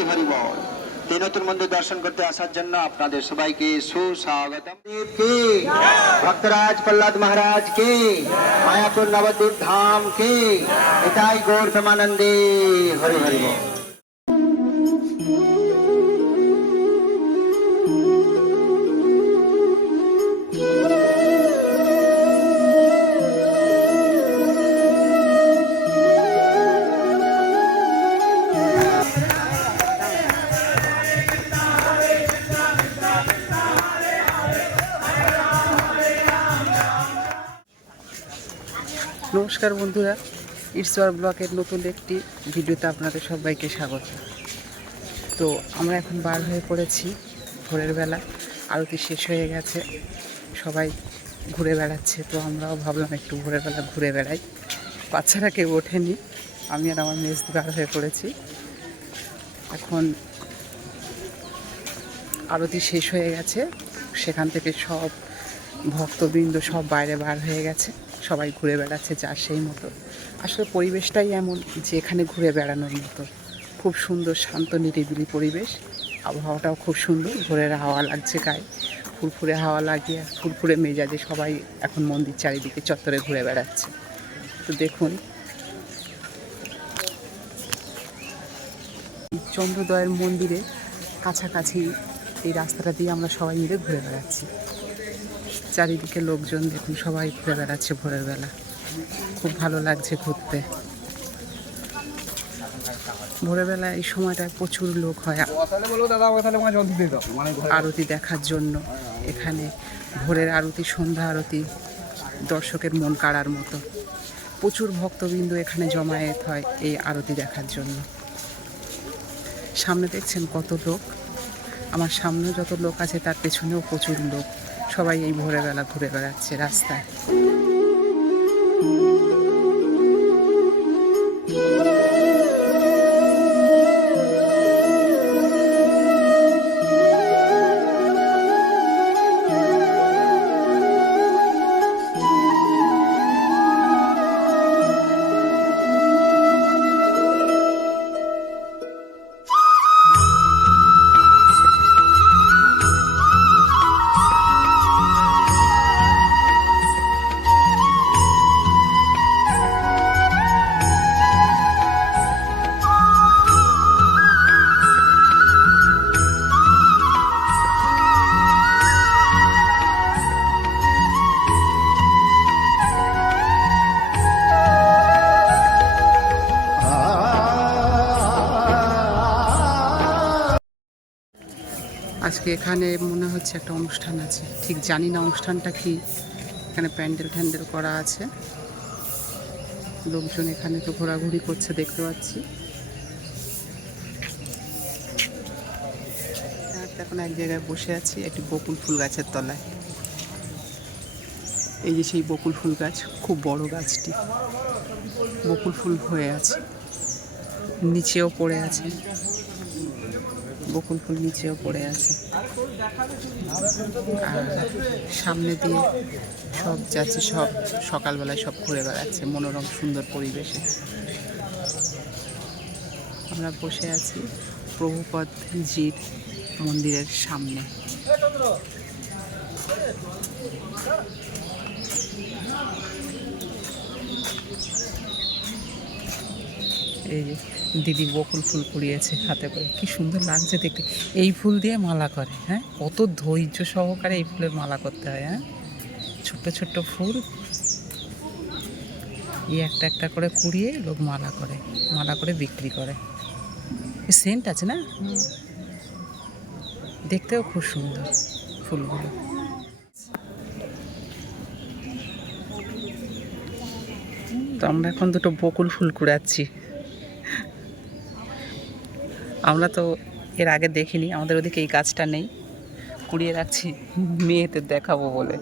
হরি হরি বল। এই নতুন মন্দির দর্শন করতে আসার জন্য আপনাদের সবাইকে সুস্বাগতম। কি ভক্তরাজ প্রহ্লাদ মহারাজ কি, মায়াপুর নবদ্বীপ ধাম কি, এটাই গৌর প্রেমানন্দে হরি হরি বল। নমস্কার বন্ধুরা, ইটসওয়ার ব্লকের নতুন একটি ভিডিওতে আপনাদের সবাইকে স্বাগত। তো আমরা এখন বার হয়ে পড়েছি ভোরের বেলা, আরতি শেষ হয়ে গেছে, সবাই ঘুরে বেড়াচ্ছে। তো আমরাও ভাবলাম একটু ভোরের বেলা ঘুরে বেড়াই। বাচ্চারা কেউ ওঠেনি, আমি আর আমার মেজদি বার হয়ে পড়েছি। এখন আরতি শেষ হয়ে গেছে, সেখান থেকে সব ভক্তবৃন্দ সব বাইরে বার হয়ে গেছে, সবাই ঘুরে বেড়াচ্ছে যার সেই মতো। আসলে পরিবেশটাই এমন যে এখানে ঘুরে বেড়ানোর মতো, খুব সুন্দর শান্ত নিরিবিলি পরিবেশ, আবহাওয়াটাও খুব সুন্দর, ভোরের হাওয়া লাগছে গায়ে, ফুরফুরে হাওয়া লাগিয়ে ফুরফুরে মেজাজে সবাই এখন মন্দির চারিদিকে চত্বরে ঘুরে বেড়াচ্ছে। তো দেখুন, চন্দ্রোদয়ের মন্দিরে কাছাকাছি এই রাস্তাটা দিয়ে আমরা সবাই মিলে ঘুরে বেড়াচ্ছি। চারিদিকে লোকজন দেখুন, সবাই ঘুরে বেড়াচ্ছে ভোরের বেলা, খুব ভালো লাগছে ঘুরতে। ভোরের বেলা এই সময়টায় প্রচুর লোক হয় আরতি দেখার জন্য। এখানে ভোরের আরতি, সন্ধ্যা আরতি দর্শকের মন কাড়ার মতো। প্রচুর ভক্তবৃন্দ এখানে জমায়েত হয় এই আরতি দেখার জন্য। সামনে দেখছেন কত লোক, আমার সামনেও যত লোক আছে তার পেছনেও প্রচুর লোক, সবাই এই ভোরবেলা ঘুরে বেড়াচ্ছে রাস্তায়। আজকে এখানে মনে হচ্ছে একটা অনুষ্ঠান আছে, ঠিক জানি না অনুষ্ঠানটা কি। এখানে প্যান্ডেল ট্যান্ডেল করা আছে, লোকজন এখানে তো ঘোরাঘুরি করছে দেখতে পাচ্ছি। এখন এক জায়গায় বসে আছি একটি বকুল ফুল গাছের তলায়। এই যে সেই বকুল ফুল গাছ, খুব বড় গাছটি, বকুল ফুল হয়ে আছে, নিচেও পড়ে আছে, বকুল ফুল নিচেও পড়ে আছে। আর সামনে দিয়ে সব যাচ্ছে, সব সকালবেলায় সব ঘুরে বেড়াচ্ছে মনোরম সুন্দর পরিবেশে। আমরা বসে আছি প্রভুপদজির মন্দিরের সামনে। এই যে দিদি বকুল ফুল কুড়িয়েছে হাতে করে, কি সুন্দর লাগছে দেখতে। এই ফুল দিয়ে মালা করে, হ্যাঁ, কত ধৈর্য সহকারে এই ফুলের মালা করতে হয়। হ্যাঁ, ছোট্ট ছোট্ট ফুল একটা একটা করে কুড়িয়ে লোক মালা করে, মালা করে বিক্রি করে। সেন্ট আছে না, দেখতেও খুব সুন্দর ফুলগুলো। তো আমরা এখন দুটো বকুল ফুল কুড়াচ্ছি। আমরা তো এর আগে দেখিনি, আমাদের ওদিকে এই গাছটা নেই, কুড়িয়ে রাখছি মেয়েদের দেখাবো বলে।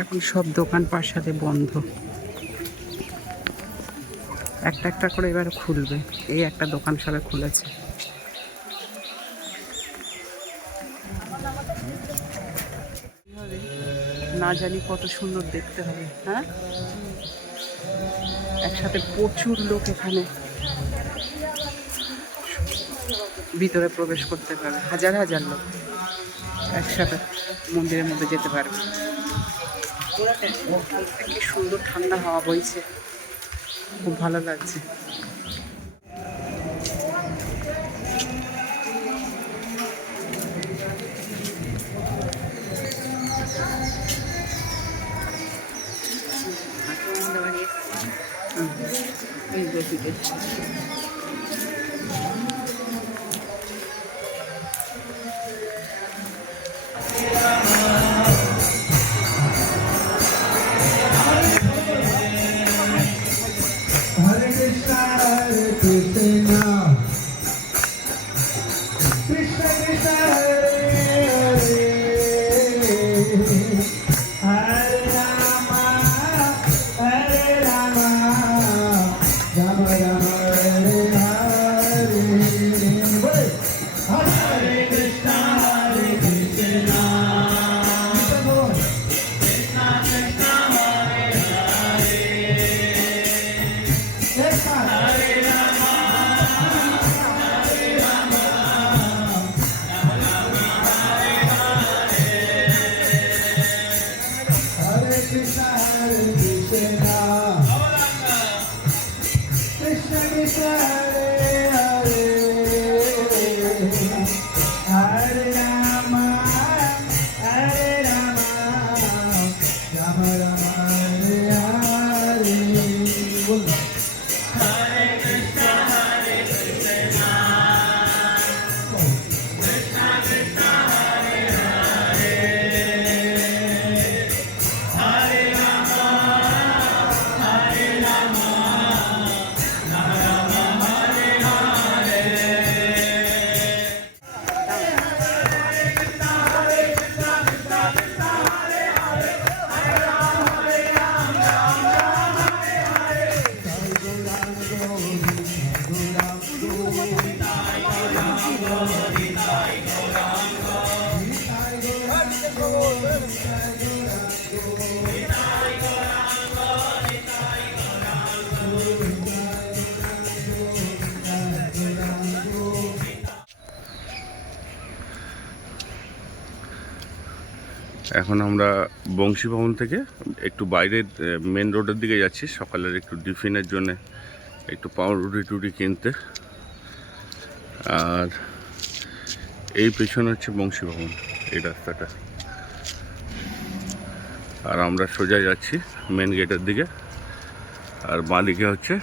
এখন সব দোকান পাশাতে বন্ধ, একটা একটা করে এবার খুলবে। এই একটা দোকান সবে খুলেছে। না জানি কত সুন্দর দেখতে হবে। হ্যাঁ, একসাথে প্রচুর লোক এখানে ভিতরে প্রবেশ করতে পারবে, হাজার হাজার লোক একসাথে মন্দিরের মধ্যে যেতে পারবে। কি সুন্দর ঠান্ডা হাওয়া বইছে, খুব ভালো লাগছে। এখন আমরা বংশী ভবন থেকে একটু বাইরের মেন রোডের দিকে যাচ্ছি, সকালের একটু টিফিনের জন্য একটু পাউরুটি টুটি কিনতে। আর এই পেছনে হচ্ছে বংশী ভবন, এই রাস্তাটা। আর আমরা সোজা যাচ্ছি মেন গেটের দিকে। আর বাঁদিকে হচ্ছে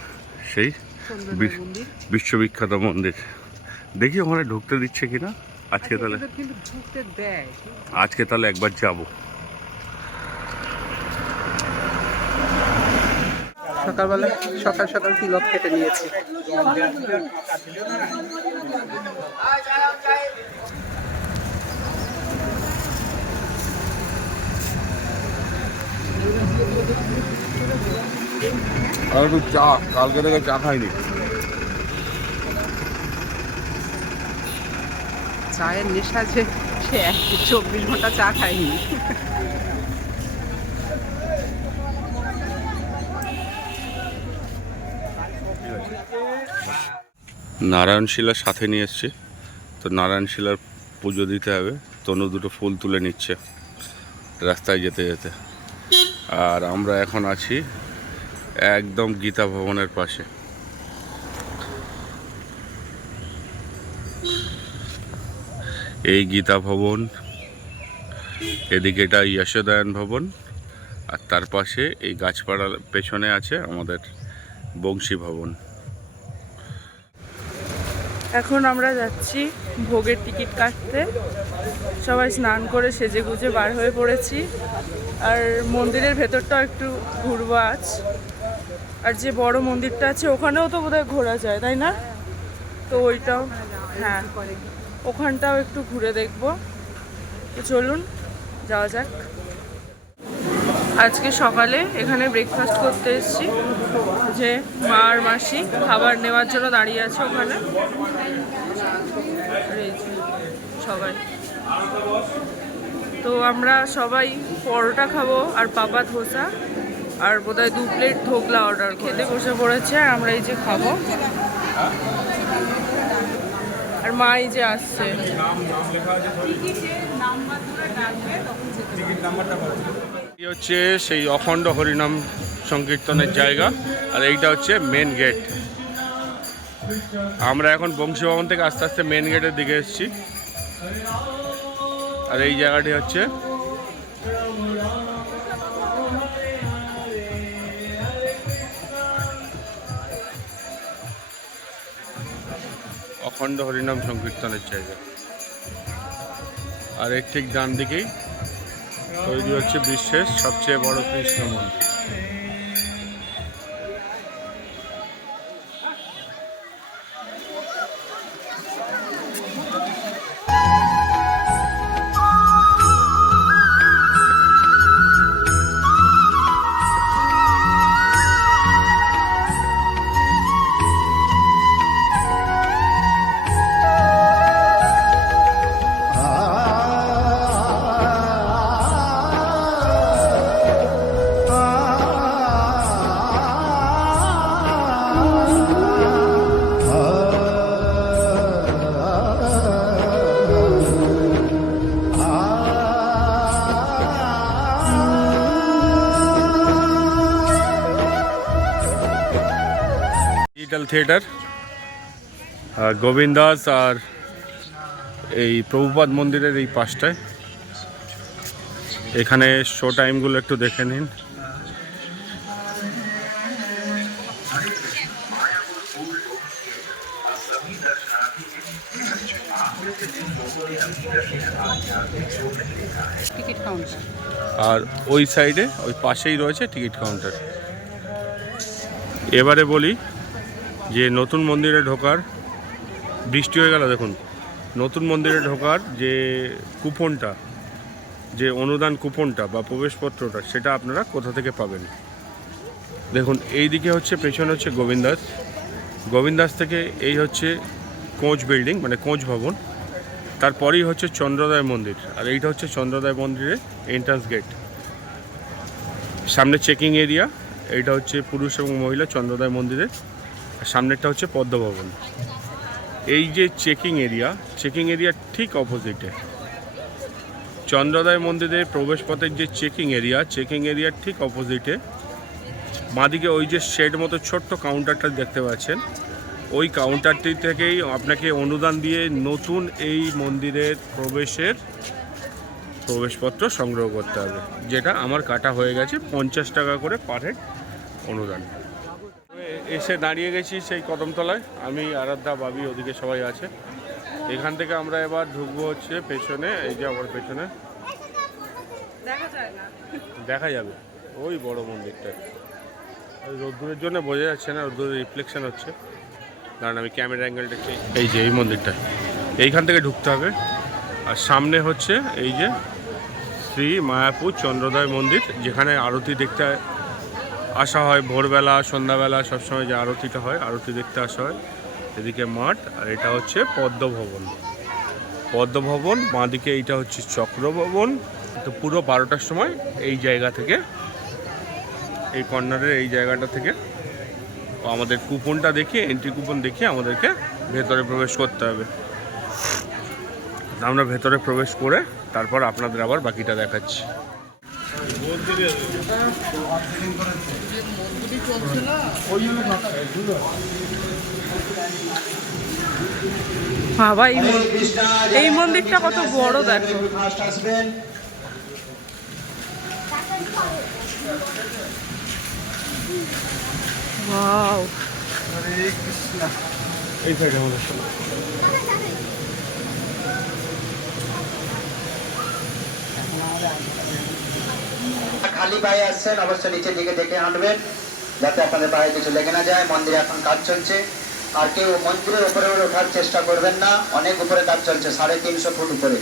সেই বিশ্ববিখ্যাত মন্দির। দেখি ওখানে ঢুকতে দিচ্ছে কিনা আজকে। তাহলে আজকে তাহলে একবার যাব। সকালবেলা সকাল সকাল তিলক কেটে নিয়েছি। আর একটু চা, কালকে থেকে চা খাইনি। চায়ের নেশা যে সে 24 ঘন্টা চা খায়নি। নারায়ণশিলার সাথে নিয়ে এসছি, তো নারায়ণশিলার পুজো দিতে হবে। তনু দুটো ফুল তুলে নিচ্ছে রাস্তায় যেতে যেতে। আর আমরা এখন আছি একদম গীতা ভবনের পাশে। এই গীতা ভবন, এদিকে এটা যশোদায়ন ভবন, আর তার পাশে এই গাছপাড়ার পেছনে আছে আমাদের বংশী ভবন। এখন আমরা যাচ্ছি ভোগের টিকিট কাটতে। সবাই স্নান করে সেজে গুজে বার হয়ে পড়েছি। আর মন্দিরের ভেতরটাও একটু ঘুরবো আজ। আর যে বড় মন্দিরটা আছে ওখানেও তো বোধহয় ঘোরা যায়, তাই না? তো ওইটাও, হ্যাঁ, ওখানটাও একটু ঘুরে দেখবো। তো চলুন যাওয়া যাক। আজকে সকালে এখানে ব্রেকফাস্ট করতে এসেছি, যে মা আর মাসি খাবার নেওয়ার জন্য দাঁড়িয়ে আছে ওখানে। সবাই তো আমরা সবাই পরোটা খাবো আর পাপা ধোসা আর বোধহয় 2 প্লেট ধোকলা অর্ডার খেতে বসে পড়েছে। আর আমরা এই যে খাবো, আর মা এই যে আসছে। এই হচ্ছে সেই অখণ্ড হরিনাম সংকীর্তনের জায়গা, আর এইটা হচ্ছে মেন গেট। আমরা এখন বংশী ভবন থেকে আস্তে আস্তে মেন গেটের দিকে এসেছি। আর এই জায়গাটি হচ্ছে অখণ্ড হরিনাম সংকীর্তনের জায়গা। আর এর ঠিক ডান দিকেই তৈরি হচ্ছে বিশ্বের সবচেয়ে বড় কৃষ্ণ মন্দির। ডিজিটাল থিয়েটার, গোবিন্দাস আর এই প্রভুপাদ মন্দিরের এই পাশটায়। এখানে শো টাইমগুলো একটু দেখে নিন। টিকিট কাউন্টার, আর ওই সাইডে ওই পাশেই রয়েছে টিকিট কাউন্টার। এবারে বলি যে নতুন মন্দিরে ঢোকার, বৃষ্টি হয়ে গেল দেখুন, নতুন মন্দিরে ঢোকার যে কুপনটা, যে অনুদান কুপনটা বা প্রবেশপত্রটা, সেটা আপনারা কোথা থেকে পাবেন। দেখুন এই দিকে হচ্ছে, পেছনে হচ্ছে গোবিন্দাস, গোবিন্দাস থেকে এই হচ্ছে কোচ বিল্ডিং মানে কোচ ভবন, তারপরেই হচ্ছে চন্দ্রোদয় মন্দির। আর এইটা হচ্ছে চন্দ্রোদয় মন্দিরের এন্ট্রান্স গেট। সামনে চেকিং এরিয়া, এইটা হচ্ছে পুরুষ এবং মহিলা চন্দ্রোদয় মন্দিরের, আর সামনেরটা হচ্ছে পদ্মভবন। এই যে চেকিং এরিয়া ঠিক অপোজিটে চন্দ্রোদয় মন্দিরের প্রবেশপথের যে চেকিং এরিয়ার ঠিক অপোজিটে বাঁদিকে ওই যে শেড মতো ছোট্ট কাউন্টারটা দেখতে পাচ্ছেন, ওই কাউন্টারটি থেকেই আপনাকে অনুদান দিয়ে নতুন এই মন্দিরের প্রবেশপত্র সংগ্রহ করতে হবে, যেটা আমার কাটা হয়ে গেছে 50 টাকা করে পার হেড অনুদান। এসে দাঁড়িয়ে গেছি সেই কদমতলায়, আমি আরাধ্যা, বাবি, ওদিকে সবাই আছে। এখান থেকে আমরা এবার ঢুকবো হচ্ছে পেছনে, এই যে আমার পেছনে দেখা যাবে ওই বড় মন্দিরটা। রোদ্দুরের জন্য বোঝা যাচ্ছে না, রোদ্দুরের রিফ্লেকশন হচ্ছে, কারণ আমি ক্যামেরা অ্যাঙ্গেলটা এই যে এই মন্দিরটা, এইখান থেকে ঢুকতে হবে। আর সামনে হচ্ছে এই যে শ্রী মায়াপুর চন্দ্রোদয় মন্দির, যেখানে আরতি দেখতে আসা হয় ভোরবেলা, সন্ধ্যাবেলা, সবসময় যে আরতিটা হয়, আরতি দেখতে আসা হয়। এদিকে মাঠ, আর এটা হচ্ছে পদ্মভবন, বাঁদিকে এইটা হচ্ছে চক্রভবন। তো পুরো 12টার সময় এই জায়গা থেকে, এই কর্নারের এই জায়গাটা থেকে আমাদের কুপনটা দেখিয়ে, এন্ট্রি কুপন দেখিয়ে আমাদেরকে ভেতরে প্রবেশ করতে হবে। আমরা ভেতরে প্রবেশ করে তারপর আপনাদের আবার বাকিটা দেখাচ্ছি। বাবা এই মন্দিরটা কত বড় দেখো। ওয়াও, এই সাইডে আমাদের খালি পায়ে আসছেন, অবশ্যই নিচের দিকে দেখে হাঁটবেন যাতে আপনাদের পায়ে কিছু লেগে না যায়। মন্দিরে এখন কাজ চলছে, আর কেউ মন্দিরের উপরে ওঠার চেষ্টা করবেন না, অনেক উপরে কাজ চলছে, 350 ফুট উপরে।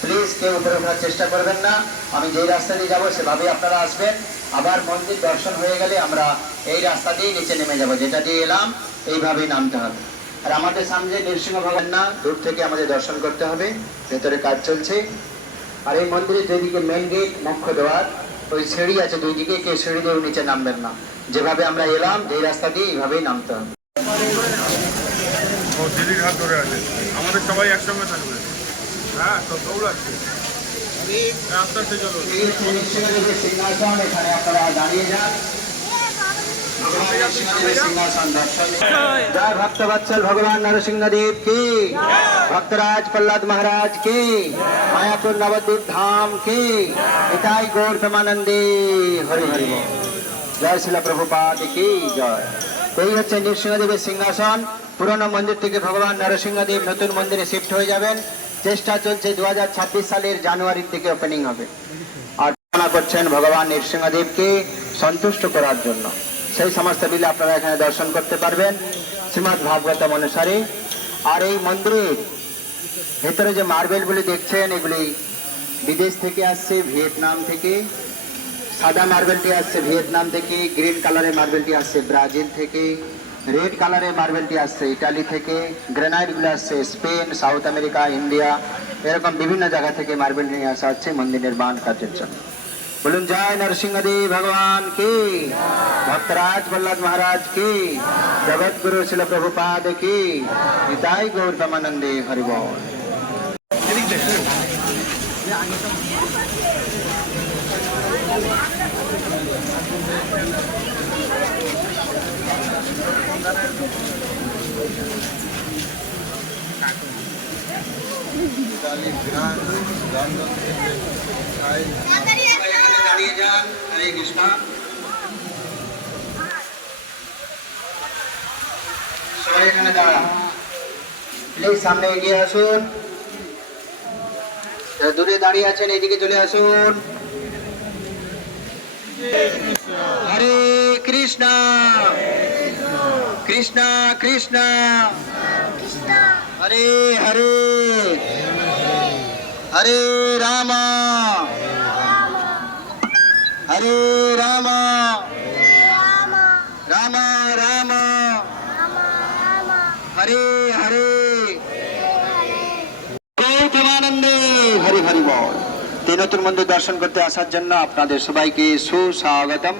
প্লিজ কেউ উপরে ওঠার চেষ্টা করবেন না। আমি যেই রাস্তা দিয়ে যাবো সেভাবেই আপনারা আসবেন। আবার মন্দির দর্শন হয়ে গেলে আমরা এই রাস্তা দিয়ে নিচে নেমে যাব, যেটা দিয়ে এলাম এইভাবেই নামতে হবে। আর আমাদের সামনে নৃসিংহ ভগবান না, দূর থেকে আমাদের দর্শন করতে হবে, ভেতরে কাজ চলছে। আর এই মন্দিরের যেদিকে মেন গেট মুখ্য দ্বার, ওই সিঁড়ি আছে দুই দিকে, কেউ সিঁড়ি দিয়ে নিচে নামবেন না। যেভাবে আমরা এলাম যেই রাস্তা দিয়ে এইভাবেই নামতে হবে। দিদির হাত ধরে আছে, আমাদের সবাই একসঙ্গে থাকবে। হ্যাঁ, সব দৌড়াচ্ছে। আস্তে চলো। এই হচ্ছে নৃসিংহদেবের সিংহাসন, এখানে আপনারা দাঁড়িয়ে যান। সিংহাসন দর্শন। জয় ভক্তবৎসল ভগবান নরসিংহদেব কি, ভক্তরাজ প্রহ্লাদ महाराज কি, মায়াপুর নবদ্বীপ ধাম কি, নিতাই গৌর প্রেমানন্দে হরি হরি বল। জয় শিলা প্রভুপাদ কি জয়। এই হচ্ছে নৃসিংহদেবের সিংহাসন। পুরনো মন্দির থেকে ভগবান নরসিংহদেব নতুন মন্দিরে শিফট হয়ে যাবেন। চেষ্টা চলছে 2026 সালের জানুয়ারির দিকে ওপেনিং হবে। আর প্রার্থনা করছেন ভগবান নৃসিংহদেবকে সন্তুষ্ট করার জন্য। সেই সমস্ত লীলা আপনারা এখানে দর্শন করতে পারবেন শ্রীমদ্ ভাগবতম অনুসারে। আর এই মন্দিরের ভেতরে যে মার্বেলগুলি দেখছেন, এগুলি বিদেশ থেকে আসছে, ভিয়েতনাম থেকে। সাদা মার্বেলটি আসছে ভিয়েতনাম থেকে, গ্রিন কালারের মার্বেলটি আসছে ব্রাজিল থেকে, রেড কালারের মার্বেলটি আসছে ইটালি থেকে, গ্রেনাইটগুলো আসছে স্পেন, সাউথ আমেরিকা, ইন্ডিয়া, এরকম বিভিন্ন জায়গা থেকে মার্বেল নিয়ে আসা হচ্ছে মন্দির নির্মাণ কার্যের জন্য। বলুন জয় নরসিংহদেব ভগবান কি, ভক্তরাজ প্রহ্লাদ महाराज কি, জগৎ গুরু শিল প্রভুপাদ কি, নিতাই গৌর প্রেমানন্দে হরি বল। দাঁড়িয়ে যান। হরে কৃষ্ণ। সবাই এখানে দাঁড়ান। প্লিজ সামনে এগিয়ে আসুন। যারা দূরে দাঁড়িয়ে আছেন এদিকে চলে আসুন। হরে কৃষ্ণ কৃষ্ণ কৃষ্ণ হরে হরে হরে রাম হরে রাম রাম রাম হরে হরে গৌতমানন্দে হরি হরি বল। নতুন মন্দির দর্শন করতে আসার জন্য আপনাদের সবাইকে সুস্বাগতম।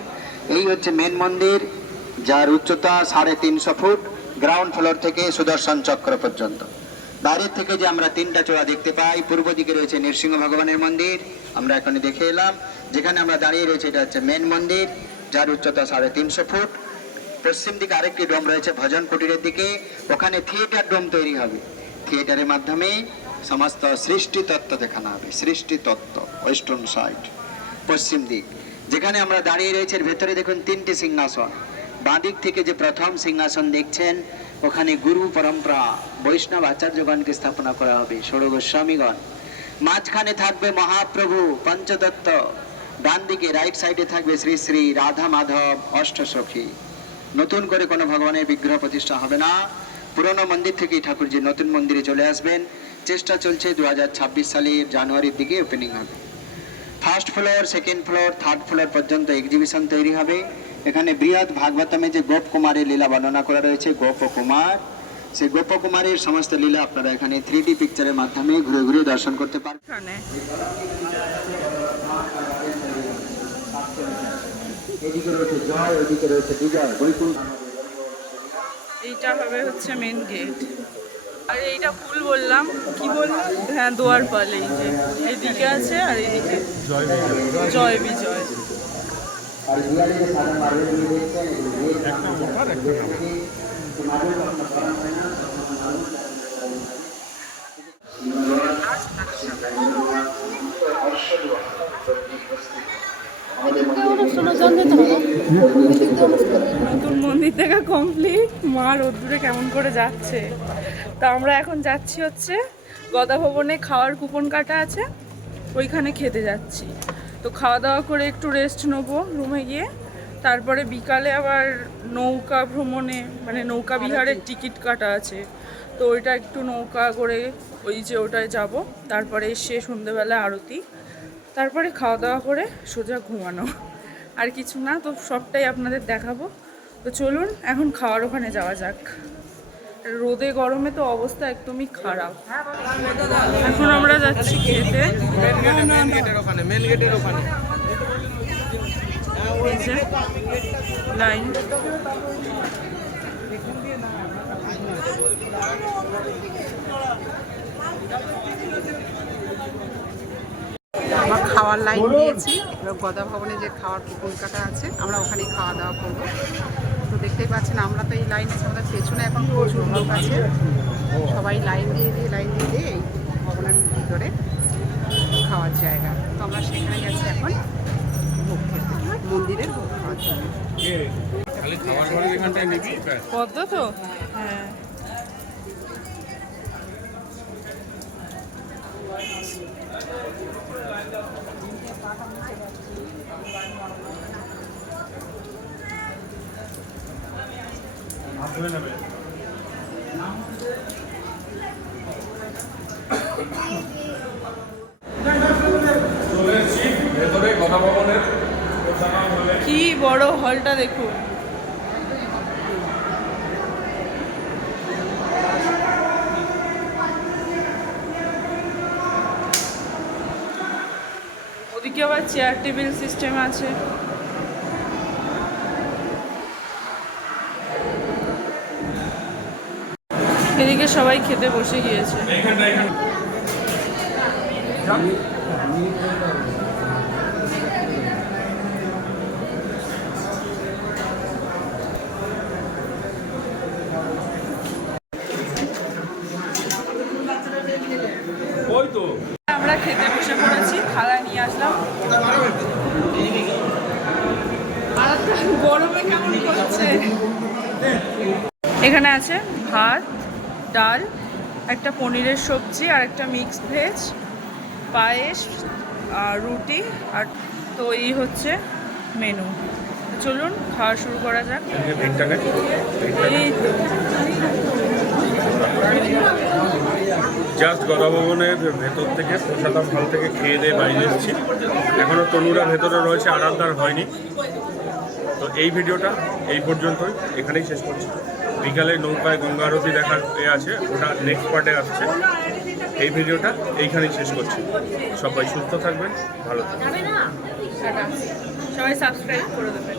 এই হচ্ছে মেন মন্দির, যার উচ্চতা 350 ফুট, গ্রাউন্ড ফ্লোর থেকে সুদর্শন চক্র পর্যন্ত। বাইরের থেকে যে আমরা 3টা চূড়া দেখতে পাই, পূর্ব দিকে রয়েছে নৃসিংহ ভগবানের মন্দির, আমরা এখানে দেখে এলাম। যেখানে আমরা দাঁড়িয়ে রয়েছে এটা হচ্ছে মেন মন্দির, যার উচ্চতা 350 ফুট। পশ্চিম দিকে আরেকটি ডোম রয়েছে ভজন কুটিরের দিকে, ওখানে থিয়েটার ডোম তৈরি হবে। থিয়েটারের মাধ্যমে সমস্ত সৃষ্টি তত্ত্ব দেখানো হবে। সৃষ্টি তত্ত্ব ওয়েস্টার্ন সাইড পশ্চিম দিক। যেখানে আমরা দাঁড়িয়ে রয়েছে ভেতরে দেখুন 3টি সিংহাসন। বাঁদিক থেকে যে প্রথম সিংহাসন দেখছেন, ওখানে গুরু পরম্পরা বৈষ্ণব আচার্যগণকে স্থাপনা করা হবে, ষোড় গোস্বামীগণ। মাঝখানে থাকবে মহাপ্রভু পঞ্চতত্ত্ব, ডান দিকে রাইট সাইডে থাকবে শ্রী শ্রী রাধা মাধব অষ্টসখী। নতুন করে কোনো ভগবানের বিগ্রহ প্রতিষ্ঠা হবে না। পুরনো মন্দির থেকেই ঠাকুরজি নতুন মন্দিরে চলে আসবেন। চেষ্টা চলছে 2026 সালের জানুয়ারির দিকে ওপেনিং হবে। First floor, second floor, third floor পর্যন্ত এক্সিবিশন তৈরি হবে। এখানে বৃহৎ ভাগবতমে যে গোপ কুমারের লীলা বর্ণনা করা রয়েছে, গোপকুমার, সেই গোপকুমারের সমস্ত লীলা আপনারা এখানে 3D পিকচারের মাধ্যমে ঘুরে ঘুরে দর্শন করতে পারবেন। এদিকে রয়েছে জয়, ওদিকে রয়েছে বিজয়, বৈকুণ্ঠ। এইটা হবে হচ্ছে মেন গেট। আর এইটা ফুল বললাম, কি বললাম, হ্যাঁ দুয়ারপাল। এই যে এদিকে আছে আর এদিকে জয় বিজয়। আর রিয়ালি যে সাদা মার্বেলগুলি দেখছেন, নতুন মন্দির দেখা কমপ্লিট। মা রোদ্দুরে কেমন করে যাচ্ছে। তা আমরা এখন যাচ্ছি হচ্ছে গদা ভবনে, খাওয়ার কুপন কাটা আছে, ওইখানে খেতে যাচ্ছি। তো খাওয়া দাওয়া করে একটু রেস্ট নেবো রুমে গিয়ে। তারপরে বিকালে আবার নৌকা ভ্রমণে, মানে নৌকা বিহারের টিকিট কাটা আছে, তো ওইটা একটু নৌকা করে ওই যে ওটায় যাব। তারপরে এসে সন্ধ্যেবেলা আরতি, তারপরে খাওয়া দাওয়া করে সোজা ঘুমানো, আর কিছু না। তো সবটাই আপনাদের দেখাবো। তো চলুন এখন খাওয়ার ওখানে যাওয়া যাক। রোদে গরমে তো অবস্থা একদমই খারাপ। এখন আমরা যাচ্ছি খেতে। এই যে লাইন। আমরা খাওয়ার লাইন দিয়েছি, এবার গদা ভবনে যে খাওয়ার কলকাতা আছে আমরা ওখানেই খাওয়া দাওয়া করবো। তো দেখতেই পাচ্ছেন আমরা তো এই লাইনে আমাদের পেছনে এখন প্রচুর লোক আছে, সবাই লাইন দিয়ে এই ভবনের ভিতরে খাওয়ার জায়গা। তো আমরা সেখানে গেছি এখন ভোগ খেতে, মন্দিরের ভোগ খাওয়ার জন্য। পদ্ম তো হ্যাঁ। কি বড় হলটা দেখুন। ওদিকে আবার চেয়ার টেবিল সিস্টেম আছে। এদিকে সবাই খেতে বসে গিয়েছে। আমরা খেতে বসে পড়েছি, থালা নিয়ে আসলাম। গরমে কেমন করছে। এখানে আছে ভাত, ডাল, একটা পনিরের সবজি আর একটা মিক্সড ভেজ, পায়েস আর রুটি। আর তো এই হচ্ছে মেনু। চলুন খাওয়া শুরু করা যাক। এই জাস্ট গদা ভবনের ভেতর থেকে প্রসাদম হল থেকে খেয়ে দিয়ে বাইরে এসেছি। এখনও তনুরা ভেতরে রয়েছে, আরামদার হয়নি। তো এই ভিডিওটা এই পর্যন্তই, এখানেই শেষ করছি। বিকালে নৌকায় গঙ্গা আরতি দেখার আছে, ওটা নেক্সট পার্টে আসছে। এই ভিডিওটা এইখানেই শেষ করছি। সবাই সুস্থ থাকবেন, ভালো থাকবেন। সবাই সাবস্ক্রাইব করে দেবেন।